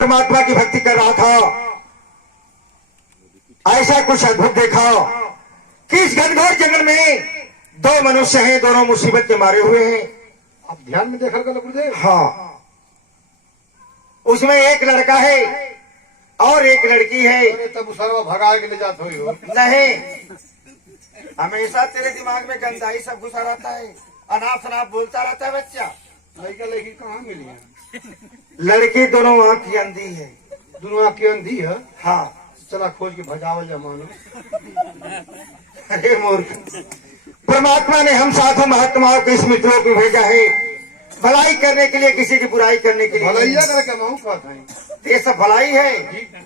परमात्मा की भक्ति कर रहा था, ऐसा कुछ अद्भुत देखा कि इस घनघोर जंगल में दो मनुष्य हैं, दोनों मुसीबत के मारे हुए हैं। आप ध्यान में देखा गुरुदेव? हाँ, उसमें एक लड़का है और एक लड़की है। तब सर्व भगा के ले जाते हो? नहीं, हमेशा तेरे दिमाग में गंदाई सब घुसा रहता है, अनाप शनाप बोलता रहता है बच्चा। लड़का लड़की कहाँ मिली है? लड़की दोनों आँख की अंधी है। दोनों आँख की अंधी है? हाँ। चला खोज के भजावल जमानो। अरे मूर्ख, परमात्मा ने हम साधु महात्माओं को इस मित्रों को भेजा है भलाई करने के लिए, किसी की बुराई करने के लिए। भलैया कर कमाऊ कहता है, ये सब भलाई है।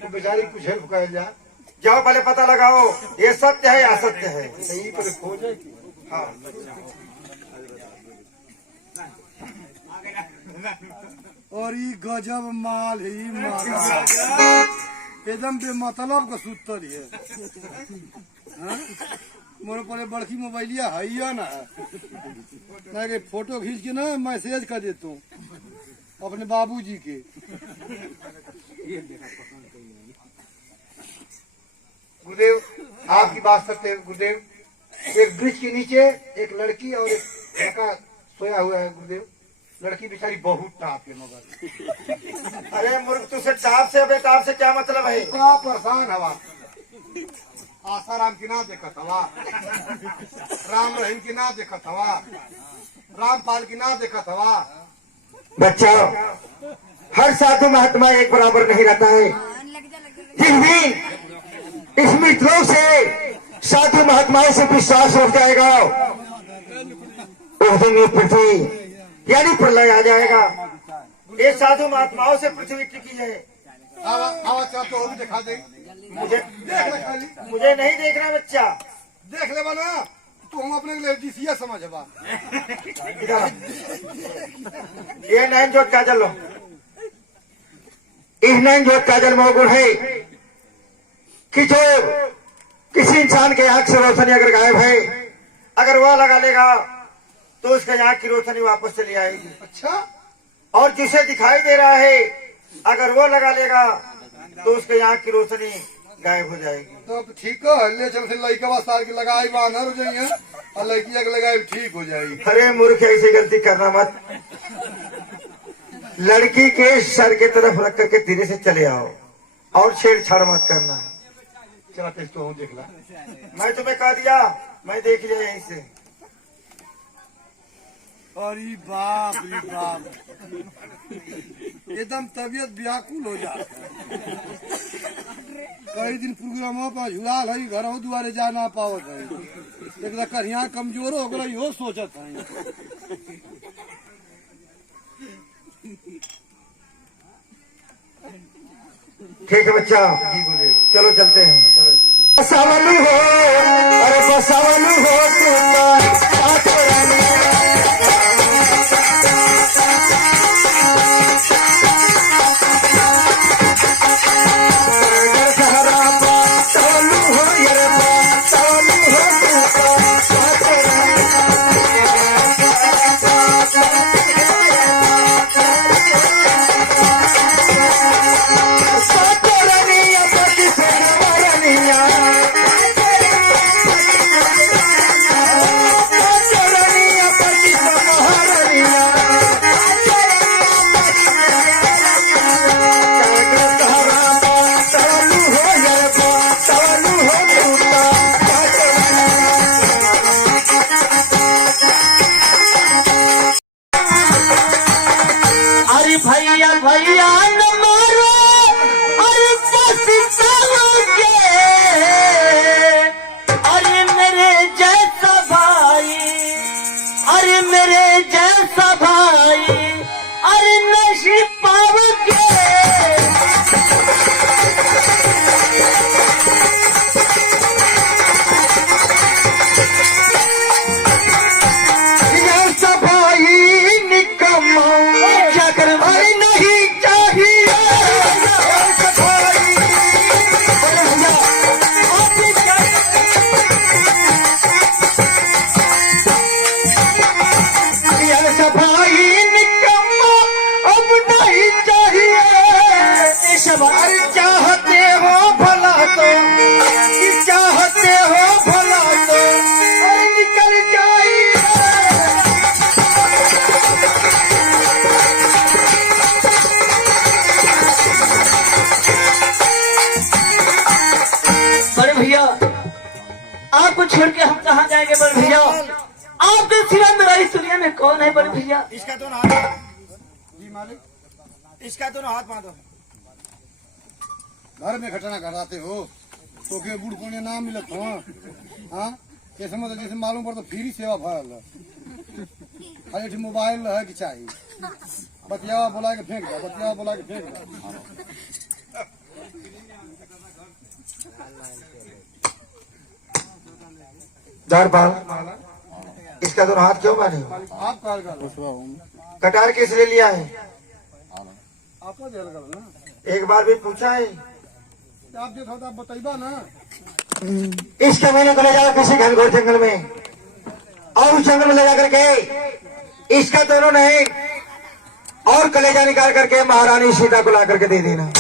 तो बेचारी कुछ हेल्प कर जा। जाओ पहले पता लगाओ ये सत्य है या असत्य है। सही पर खोज है। हाँ। और ये गजब माल है, ये माल एकदम बेमतलब का सूत्र है। मोरे पर बड़की मोबाइलिया है या ना, मैं के फोटो खींच के ना मैसेज कर देता हूँ अपने बाबूजी के। गुरुदेव आपकी बात सत्य है गुरुदेव। एक ब्रिज के नीचे एक लड़की और एक लड़का सोया हुआ है गुरुदेव। लड़की बेचारी बहुत टाप है मगर। अरे मूर्ख, तुझसे टाप से बेटाप से क्या मतलब है? इतना परेशान हवा, आशा राम की ना देखत हवा, राम रहीम की ना देखत हवा, रामपाल की ना देखत हवा। बच्चा, हर साधु महात्मा एक बराबर नहीं रहता है। जिस दिन इस मित्रों से साधु महात्माओं से विश्वास उठ जाएगा, उस दिन ये पृथ्वी यानी प्रलय आ जाएगा। ये साधु महात्माओं से पृथ्वी टिकी है। आवा चल तो भी दिखा दे। मुझे देख ले खाली, मुझे नहीं देखना बच्चा। देख ले बना तू, हम अपने लेडीसिया समझबा। ये नैन जोत काजल लो। इस नैन जोत काजल में गुण है कि जो किसी इंसान के आंख से रोशनी अगर गायब है, अगर वह लगा लेगा तो उसके आंख की रोशनी वापस चली आएगी। अच्छा, और जिसे दिखाई दे रहा है अगर वो लगा लेगा तो उसके आंख की रोशनी गायब हो जाएगी। तो ठीक है, ले चल फिर लड़का वास्तार की लगाई बानर हो जाइए और लड़की के लगाई ठीक हो जाएगी। अरे मूर्ख, ऐसी गलती करना मत। लड़की के सर की तरफ रख करके धीरे से चले आओ और छेड़छाड़ मत करना। चला तो देख ला। मैं तुम्हें कह दिया, मैं देख लिया यहीं से। अरे बाप रे बाप, एकदम तबीयत व्याकुल हो जाता है। कई दिन प्रोग्राम पर झुलाल है, घर दुआरे जा ना पावत है, एक कहिया कमजोर हो गई हो सोचत है। ठीक है बच्चा, चलो चलते हैं। बसावलू हो, अरे बसावलू हो क्या बात? अरे चाहते हो भला तो कि चाहते हो भला तो अरे निकल जाइए। बड़े भैया आपको छोड़ के हम कहाँ जाएंगे बड़े भैया? आपके सिवा मेरा इस दुनिया में कौन है बड़े भैया? इसका दोनों हाथ जी मालिक, इसका दोनों हाथ बांधो। घर में घटना घटाते हो तो के बूढ़ पुण्य नाम मिलत हो। हाँ जैसे मतलब जैसे मालूम पड़ता फ्री सेवा भरल खाली मोबाइल है कि चाहिए बतियावा बोला के फेंक दो, बतियावा बोला के फेंक दो। दरबार इसका दोनों हाथ क्यों बांधे? आप कहा कटार किस लिए लिया है? आपको जेल करो ना, एक बार भी पूछा है? आप जो था आप बताइबा ना। इस कमीने को ले जाओ किसी घनघोर जंगल में और उस जंगल में ले जाकर के इसका दोनों नहीं और कलेजा निकाल करके महारानी सीता को ला करके दे देना।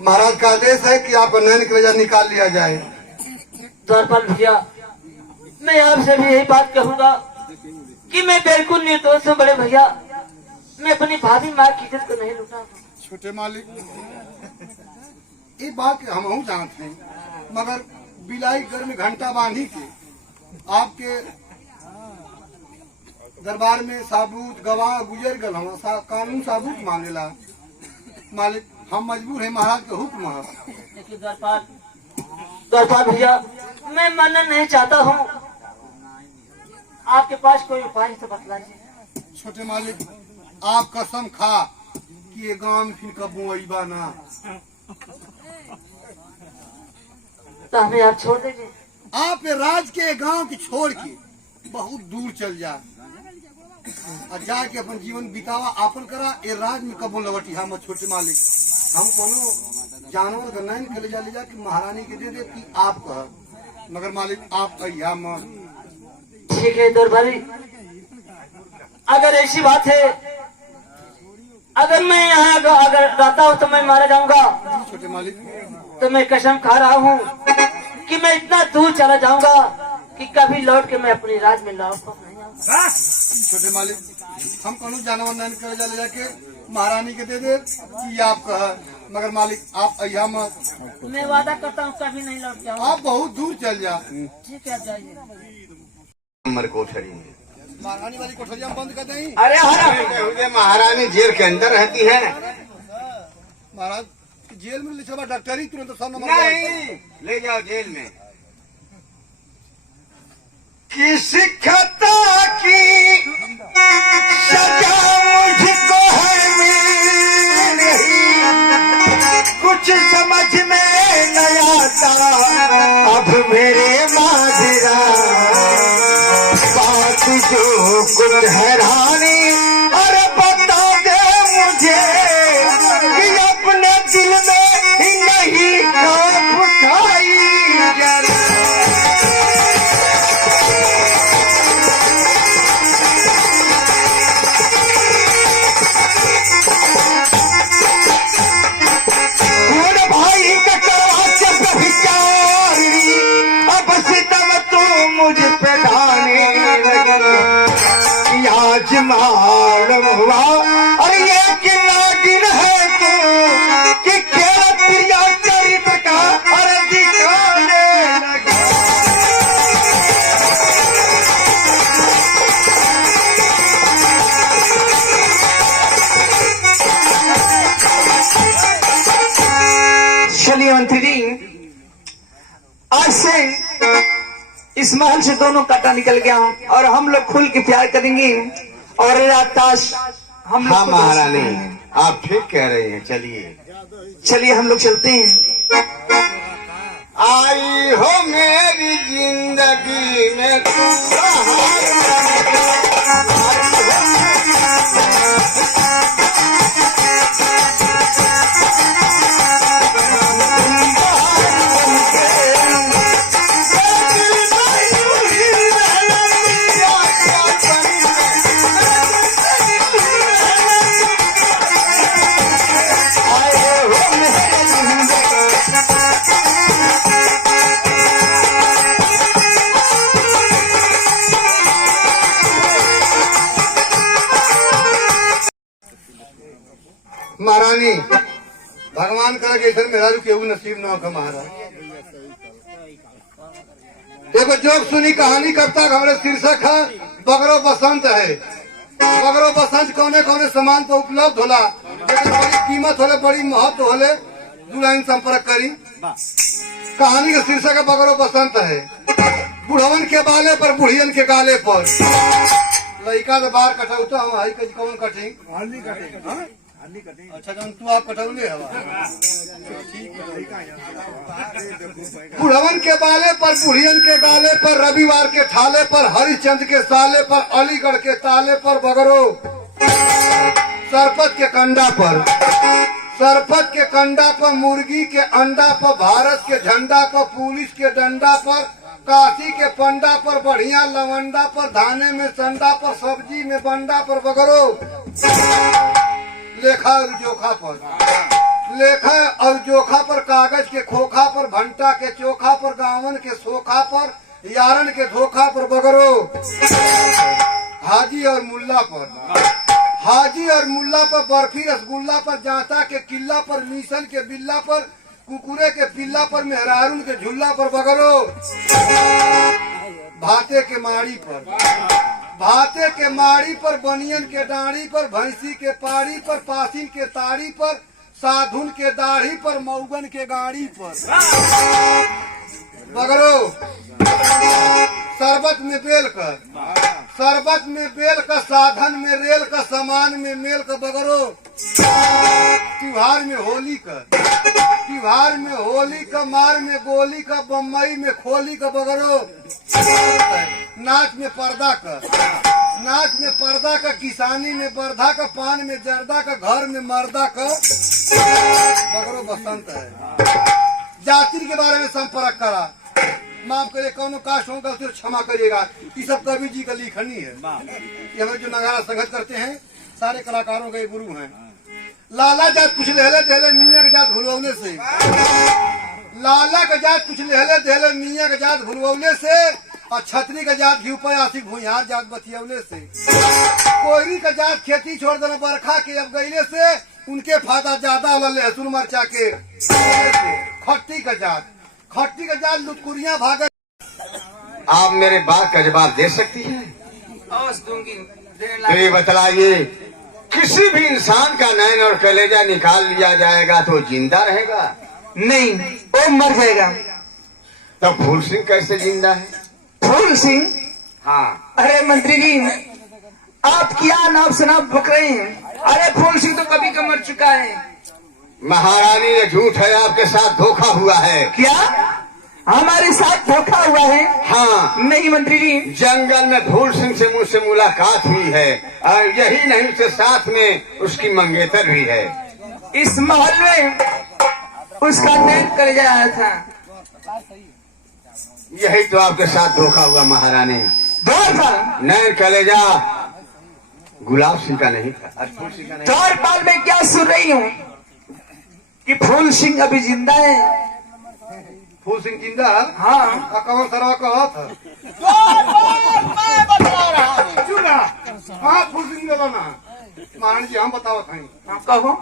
महाराज का आदेश है कि आपका नैन की वजह निकाल लिया जाए। द्वारपाल भैया मैं आपसे भी यही बात कहूंगा कि मैं बिल्कुल निर्दोष हूँ बड़े भैया। मैं अपनी भाभी माँ की इज्जत को नहीं लूटा। छोटे मालिक ये बात हम जानते हैं, मगर बिलाई घर में घंटा बांधी के आपके दरबार में साबूत गवाह गुजर गल हम कानून साबूत मांगेला। मालिक हम मजबूर है, महाराज का हुक्म है। देखिए द्वारपाल भैया मैं मानना नहीं चाहता हूँ, आपके पास कोई उपाय है तो बतलाइए। छोटे मालिक आप कसम खा कि ये गांव में फिर कबू अईबा ना, तो हमें आप छोड़ दीजिए। आप राज के गांव की छोड़ के बहुत दूर चल जा और जाके अपन जीवन बितावा आपन करा। ए राज में कबू लवटी हम छोटे मालिक हम कोनो जानवर का नैन के ले जा कि महारानी के दे दे कि आप कह, मगर मालिक आप अहिया मत। ठीक है दरबारी, अगर ऐसी बात है, अगर मैं यहाँ अगर रहता हूँ तो मैं मारा जाऊंगा। छोटे मालिक तो मैं कसम खा रहा हूँ कि मैं इतना दूर चला जाऊंगा कि कभी लौट के मैं अपनी राज में लौट कर नहीं आऊंगा। छोटे मालिक हम कोनो जानवर नैन के ले जाके महारानी के दे दे कि आप कह, मगर मालिक आप अहिया मत। मैं वादा करता हूँ कभी नहीं लौट के आऊंगा। आप बहुत दूर चल जा। ठीक है आप जाइए। नंबर कोठरी में महारानी वाली कोठरिया बंद कर दें। अरे हर महारानी जेल के अंदर रहती है। महाराज जेल में ले चला डॉक्टरी तुरंत सब नंबर नहीं ले जाओ जेल में। किस खता की सजा मुझको अब मेरे माजरा बात जो कुछ हैरानी, अरे बता दे मुझे कि अपने दिल में ही नहीं कांप उठाई जरा। कौन भाई का करवा जब विचारी, अब सितम तो मुझ पे ढाने लगी। आज मालूम हुआ अरे ये कितना दिन है तू कि क्या प्रिया चरित्र का अरे दिखाने लगा। चलिए मंत्री जी, आज से इस महल से दोनों कांटा निकल गया और हम लोग खुल के प्यार करेंगे और राताश हम हाँ लोग महारानी, आप ठीक कह रहे हैं। चलिए चलिए हम लोग चलते हैं। आई हो मेरी जिंदगी में तू महारानी भगवान करे कि ऐसा मेरा केहू नसीब न हो महाराज। देखो जोक सुनी कहानी कब तक हमारे शीर्षक है बगरो बसंत है। बगरो बसंत कौने कौने सामान पर उपलब्ध होला, जेकर बड़ी कीमत होले, बड़ी महत्व होले, दू लाइन संपर्क करी। कहानी का शीर्षक है बगरो बसंत है। बुढ़वन के बाले पर बुढ़ियन के गाले पर लड़का से बाहर कटाऊ तो हम हाई कौन कटें अच्छा जन तू आप कटौले हवा। बुढ़वन के बाले पर बुढ़ियन के गाले पर रविवार के ठाले पर हरिचंद के साले पर अलीगढ़ के ताले पर बगरो सरपत के कंडा पर, सरपत के कंडा पर मुर्गी के अंडा पर, भारत के झंडा पर, पुलिस के डंडा पर, काशी के पंडा पर, बढ़िया लवंडा पर, धाने में संडा पर, सब्जी में बंडा पर बगरो लेखा और जोखा पर, लेखा और जोखा पर, कागज के खोखा पर, भंटा के चोखा पर, गावन के सोखा पर, यारन के धोखा पर बगरो हाजी और मुल्ला पर, हाजी और मुल्ला पर, बर्फी रसगुल्ला पर, जाता के किला पर, मिशन के बिल्ला पर, कुकुरे के पिल्ला पर, मेहरारून के झुल्ला पर बगरो भाते के माड़ी पर, भाते के माड़ी पर, बनियन के डाढ़ी पर, भैंसी के पाड़ी पर, पासिन के ताड़ी पर, साधुन के दाढ़ी पर, मऊगन के गाड़ी पर बगरो शरबत में बेल कर, शरबत में बेल का, साधन में रेल का, सामान में मेल का बगरो त्योहार में होली का, त्योहार में होली का, मार में गोली का, बम्बई में खोली का बगरो नाच में पर्दा का, नाच में पर्दा का, किसानी में बर्धा का, पान में जर्दा का, घर में मर्दा का बगरो बसंत है। जाति के बारे में संपर्क करा, माफ करिए कौनो कास्ट होगा तो क्षमा करिएगा। ये सब कवि जी का लिखनी है। ये हमें जो नगारा संगत करते हैं सारे कलाकारों के गुरु हैं। लाला जात कुछ लहले दहले मियाँ का जात भुलवने से, लाला का जात कुछ लहले दहले मियाँ का जात भुलवने से, और छतरी का जात घी पर आशिक भूयार जात बतियवने से, कोयरी का जात खेती छोड़ देना बरखा के अब गईले से, उनके फायदा ज्यादा होला लहसुन मरचा के। खट्टी का जात, खट्टी का जात लुटकुरियां भागे। आप मेरे बात का जवाब दे सकती हैं? अवश्य दूंगी। तो ये बतलाइए, किसी भी इंसान का नैन और कलेजा निकाल लिया जाएगा तो जिंदा रहेगा? नहीं, वो मर जाएगा। तब फूल सिंह कैसे जिंदा है? फूल सिंह? हाँ। अरे मंत्री जी, आप क्या नाम से नाम भुक रहे हैं? अरे फूल सिंह तो कभी का मर चुका है। महारानी, ये झूठ है, आपके साथ धोखा हुआ है। क्या? हमारे साथ धोखा हुआ है। हाँ, नहीं मंत्री जी, जंगल में फूल सिंह से मुझसे मुलाकात हुई है और यही नहीं उसके साथ में उसकी मंगेतर भी है। इस महल में उसका नैन कर जाया था। यही तो आपके साथ धोखा हुआ महारानी। धोखा? नैन कलेजा गुलाब सिंह का नहीं था, आज फूल सिंह का नहीं। द्वारपाल में क्या सुन रही हूँ कि फूल सिंह अभी जिंदा है। फूल सिंह जिंदा है? हाँ। कौन सरवा कहा था? चुना हाँ फूल सिंह बोला महारानी जी हम बताओ था आप कहो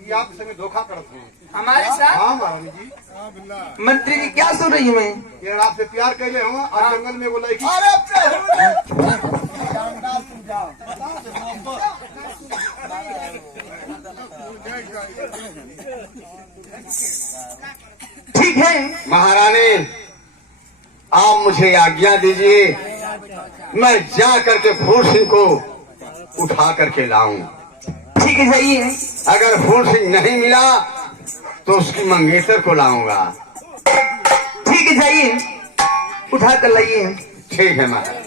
ये आपके संगे धोखा करते हैं। हमारे साथ। हाँ महारानी जी। मंत्री जी क्या सुन रही हूँ मैं? ये आपसे प्यार कैले हो और जंगल में बोला कि ठीक है महारानी, आप मुझे आज्ञा दीजिए, मैं जा करके फूल सिंह को उठा करके लाऊं। ठीक है जाइए। अगर फूल सिंह नहीं मिला तो उसकी मंगेतर को लाऊंगा। ठीक है जाइए, उठा कर लाइए। ठीक है महाराज।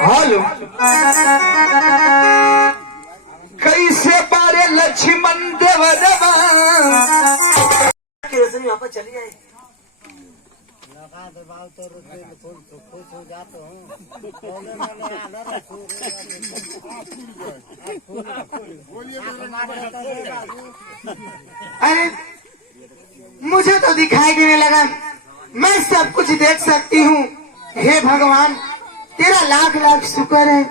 हेलो, कैसे पारे लक्ष्मण देवरवा रोशनी वापस चली जाए। अरे मुझे तो दिखाई देने लगा, मैं सब कुछ देख सकती हूँ। हे भगवान तेरा लाख लाख शुक्र है,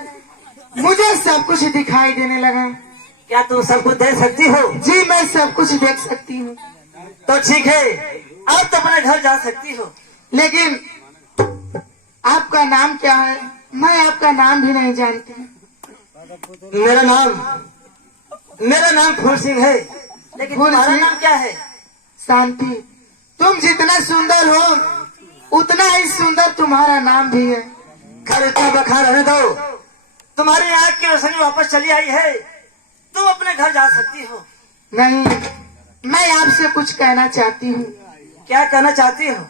मुझे सब कुछ दिखाई देने लगा। क्या तुम सब कुछ देख सकती हो? जी मैं सब कुछ देख सकती हूँ। तो ठीक है, अब तो अपने घर जा सकती हो। लेकिन आपका नाम क्या है? मैं आपका नाम भी नहीं जानती। मेरा नाम फूल सिंह है, लेकिन फूल तुम्हारा सिंह? नाम क्या है? शांति। तुम जितना सुंदर हो उतना ही सुंदर तुम्हारा नाम भी है। खैर इतना बखा रहने दो, तुम्हारी आँख की रोशनी वापस चली आई है, तुम अपने घर जा सकती हो। नहीं, मैं आपसे कुछ कहना चाहती हूँ। क्या कहना चाहती हो?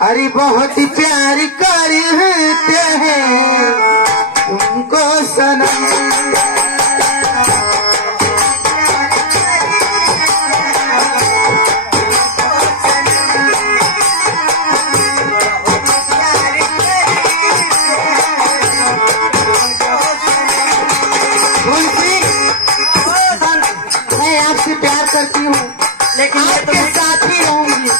अरे बहुत ही प्यार करते हैं तुमको सनम। मैं आपसे प्यार करती हूँ, लेकिन आपके साथ ही रहूंगी।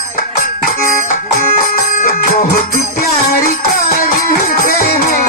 बहुत प्यार करते हैं।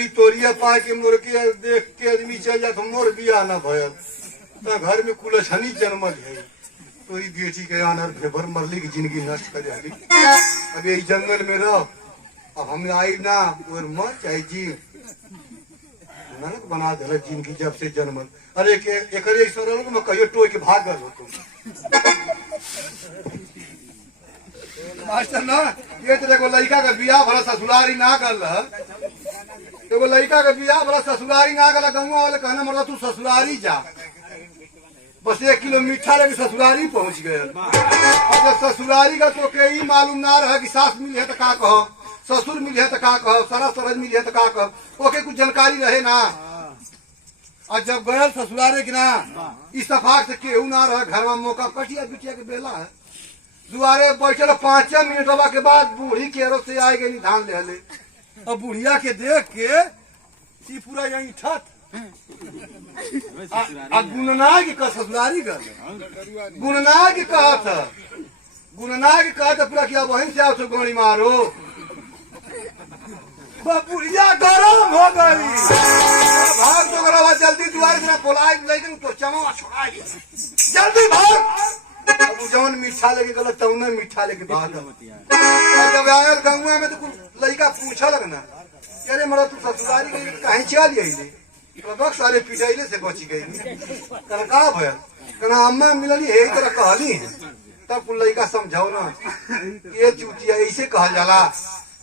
मेरी तोरिया पा के मोर के देख के आदमी चल जा तो मोर बिया न भयल तो घर में कुलछनी जन्मल है तोरी बेटी के आनर भेबर मरली की जिंदगी नष्ट कर जाली। अब यही जंगल में रह अब हम आई ना और मर चाहे जी नरक बना दे जिंदगी जब से जन्मल। अरे एक सरल मैं कहियो टोय के भाग गल हो मास्टर ना ये तो देखो लड़का का बियाह भला ससुरारी ना गल एगो लड़का का बियाह भला ससुरारी ना गल गंगा वाले कहना मतलब तू ससुरारी जा बस 1 किलो मीठा लेके ससुरारी पहुंच गए। और जब ससुरारी का तो के ही मालूम ना रहा कि सास मिली है तो का कहो ससुर मिली है तो का कहो सारा सरहद मिली है तो का कहो ओके कुछ जानकारी रहे ना। और जब गए ससुरारे की ना इतफाक से केहू ना रहा घर में मौका कटिया बिटिया के बेला है दुआरे बैठे 5 मिनट के बाद बूढ़ी केरो से आए गई धान ले और बुढ़िया के देख के सी पूरा यही ठट गुनना की कह ससुरारी कर गुनना की कहत पूरा किया बहन से आओ गोली मारो बुढ़िया गरम हो गई भाग तो करो जल्दी दुआरे जरा बोलाए लेकिन तो चमा छोड़ा जल्दी भाग। अब जौन मीठा लेके गलत तौने मीठा लेके भाग जब आया गंगा में तो लड़का पूछा लगना अरे मरा तू ससुरारी गई कहीं चल गई बक सारे पिटाइले से बची गई कल का भयल कना अम्मा मिलली यही तरह कहली तब कुल लड़का समझाओ ना ये चूतिया ऐसे कहल जाला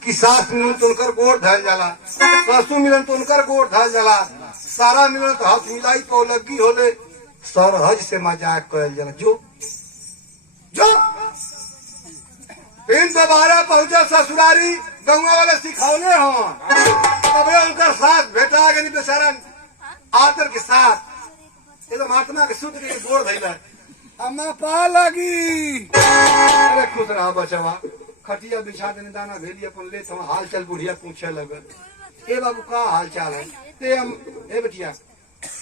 कि सास मिलन तो उनकर गोड़ धल जाला ससुर मिलन तो उनकर गोड़ धल जाला सारा मिलन तो हाथ मिलाई तो लगी होले सरहज से मजाक कहल जाला जो फिर दोबारा पहुंचा ससुरारी गंगा वाले सिखौले हो तब उनका साथ भेटा गई बेचारा आदर के साथ ये तो महात्मा के सूत्र के गोड़ धैला अम्मा पा लगी अरे खुश रहा बचवा खटिया बिछा देने दाना भेली अपन ले तो हाल चाल बुढ़िया पूछे लगल ए बाबू का हाल चाल है ए बेटिया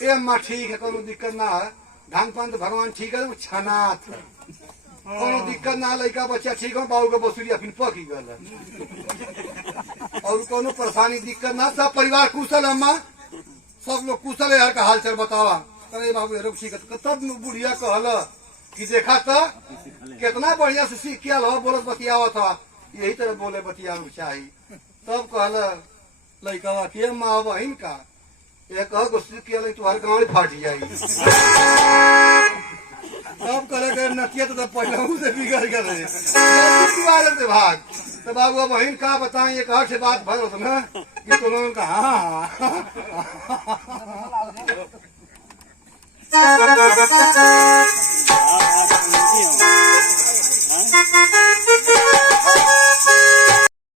ए अम्मा ठीक है कोनो दिक्कत ना है धान पान तो भगवान ठीक है छनात कोनो दिक्कत ना लड़का बच्चा ठीक है बाबू का बसुरी अपन पकी गल और कोनो परेशानी दिक्कत ना सब परिवार कुशल अम्मा सब लोग कुशल है का हाल चाल बतावा अरे बाबू एरो ठीक है तब बुढ़िया कहल कि देखा तो कितना बढ़िया से सीख किया हो बोलत बतियावा था यही तरह बोले बतिया चाहिए तब कहल लड़का के माँ बहन का ये कह सीख किया तुम्हारे गाँव में फाटी जाएगी तब करे नतिया तो पहले से बिगड़ गए से भाग तो बाबू बहन का बताएं एक हर से बात भर होता ना कि तुम लोगों का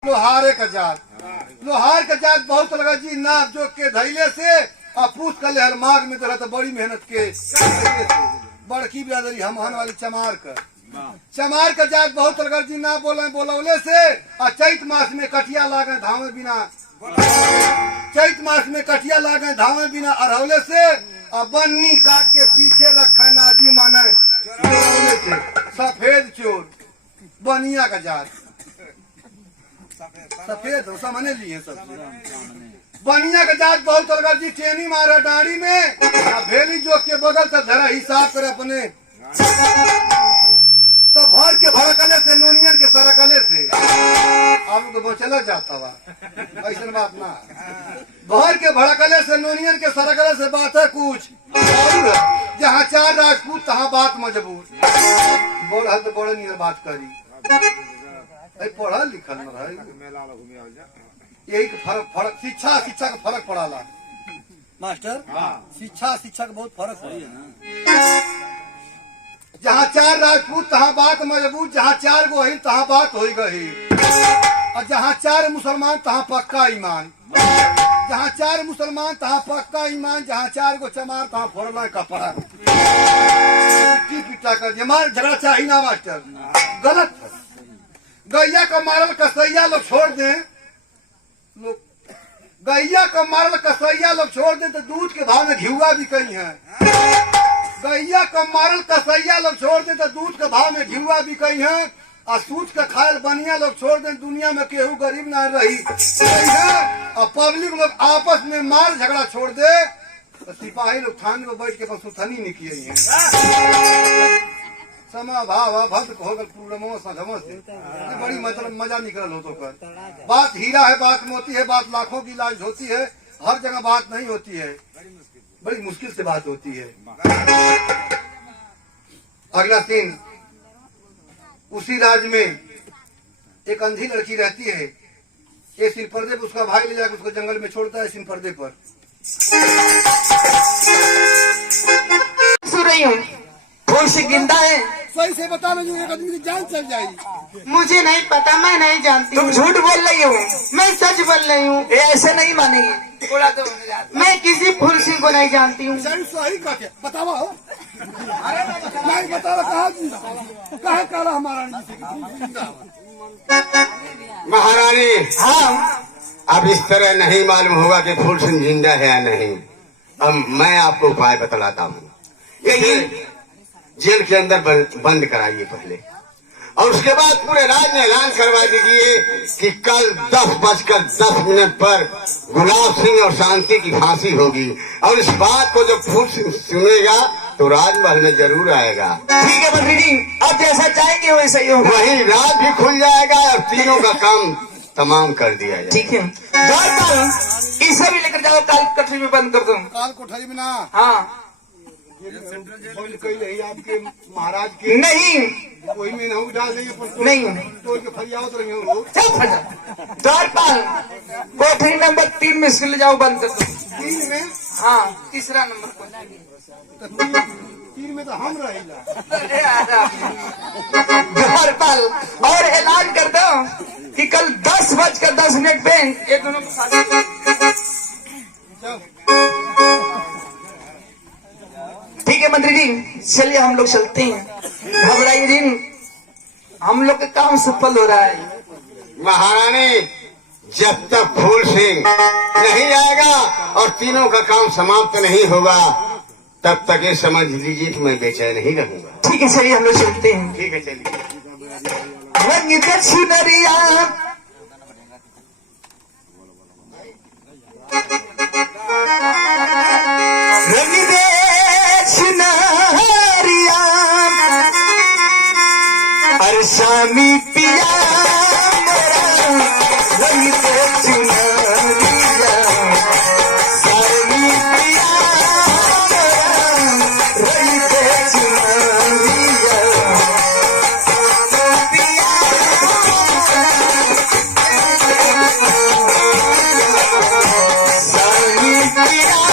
लोहार का जात बहुत लगा जी नाप जो के धैले से और पूछ कर ले हर मार्ग में तो बड़ी मेहनत के बड़की बिरादरी हम वाली चमार का जात बहुत लगा जी ना बोलौले से और चैत मास में कटिया लागे धावे बिना चैत मास में कटिया लागे धावे बिना अरहौले से और बन्नी काट के पीछे रखा नादी माने से सफेद चोर बनिया का जात सफेद सामने लिए सब बनिया का जात बहुत लगा जी टेनी मारा डाड़ी में भेली जोक के बगल से धरा हिसाब कर अपने तो भर के भड़कले से नोनियन के सरकले से आप तो चला जाता हुआ ऐसा बात ना भर के भड़कले से नोनियन के सरकले से बात है कुछ जहाँ 4 राजपूत तहाँ बात मजबूत बोल तो बड़े नहीं बात करी पढ़ल लिखल न रहे यही फर्क शिक्षा का फर्क पड़ाला मास्टर शिक्षा का बहुत फर्क पड़ी है ना जहाँ 4 राजपूत तहाँ बात मजबूत जहाँ 4 गो ही तहाँ बात हो गई और जहाँ 4 मुसलमान तहाँ पक्का ईमान जहाँ 4 मुसलमान तहाँ पक्का ईमान जहाँ 4 गो चमार तहाँ फोड़ना कपड़ा पिटा कर दिया मार झगड़ा चाहिए ना मास्टर गलत है गैया का मारल कसैया लोग छोड़ दे लोग गैया का मारल कसैया लोग छोड़ दे तो दूध के भाव में घिउआ भी कहीं है गैया का मारल कसैया लोग छोड़ दे तो दूध के भाव में घिउआ भी कहीं है और सूच के खायल बनिया लोग छोड़ दें, दुनिया में केहू गरीब ना रही और पब्लिक लोग आपस में मार झगड़ा छोड़ दे तो सिपाही लोग थाने में बैठ के सुथनी निकली है। समा भाव भद्र हो गल पूर्णमो सधमो से बड़ी मतलब मजा निकल हो तो कर। बात हीरा है, बात मोती है, बात लाखों की लाज होती है, हर जगह बात नहीं होती है, बड़ी मुश्किल से बात होती है। अगला सीन, उसी राज्य में एक अंधी लड़की रहती है। एक सिन पर्दे पर उसका भाई ले जाकर उसको जंगल में छोड़ता है, सिन पर्दे पर। सुन रही हूँ फूल से गिंदा है। सही से बता मुझे, एक आदमी की जान चल जाएगी। मुझे नहीं पता, मैं नहीं जानती। तुम झूठ बोल रही हो। मैं सच बोल रही हूँ। ये ऐसे नहीं मानेगी। थोड़ा तो मैं किसी फूल सिंह को नहीं जानती हूँ। सही कहा बतावा हो नहीं बतावा कहा काला हमारा महारानी, हाँ अब इस तरह नहीं मालूम होगा कि फूल सिंह जिंदा है या नहीं। अब मैं आपको उपाय बतलाता हूँ। ये जेल के अंदर बंद कराइए पहले, और उसके बाद पूरे राज्य में ऐलान करवा दीजिए कि कल 10:10 पर गुलाब सिंह और शांति की फांसी होगी। और इस बात को जब फूल सिंह सुनेगा तो राजमहल में जरूर आएगा। ठीक है मंत्री जी, आप जैसा चाहेंगे वैसा ही होगा। वहीं राज भी खुल जाएगा और तीनों का काम तमाम कर दिया जाए। ठीक है, इसे भी लेकर जाओ, काल कठरी में बंद कर दो। काल कोठरी में ना, हाँ आपके महाराज के नहीं, कोई में नहीं डाल देंगे, नहीं तो फरियावत रहेंगे। द्वारपाल कोठरी नंबर 3 में इसको ले जाओ, बंद कर दो। 3 में? हाँ, तीसरा नंबर। 3 में तो हम रहेगा। द्वारपाल और ऐलान कर दो कि कल 10:10 पे ये दोनों को फांसी। ठीक है मंत्री जी, चलिए हम लोग चलते हैं। घबराइए नहीं, हम लोग का काम सफल हो रहा है। महारानी, जब तक फूल सिंह नहीं आएगा और तीनों का काम समाप्त नहीं होगा तब तक ये समझ लीजिए कि मैं बेचैन नहीं रहूंगा। ठीक है, चलिए हम लोग चलते हैं। ठीक है, चलिए। रंग के सुनरिया रंग दे सुनरिया अरे स्वामी पिया रंग दे सुनरिया स्वामी पिया रंग दे सुनरिया स्वामी पिया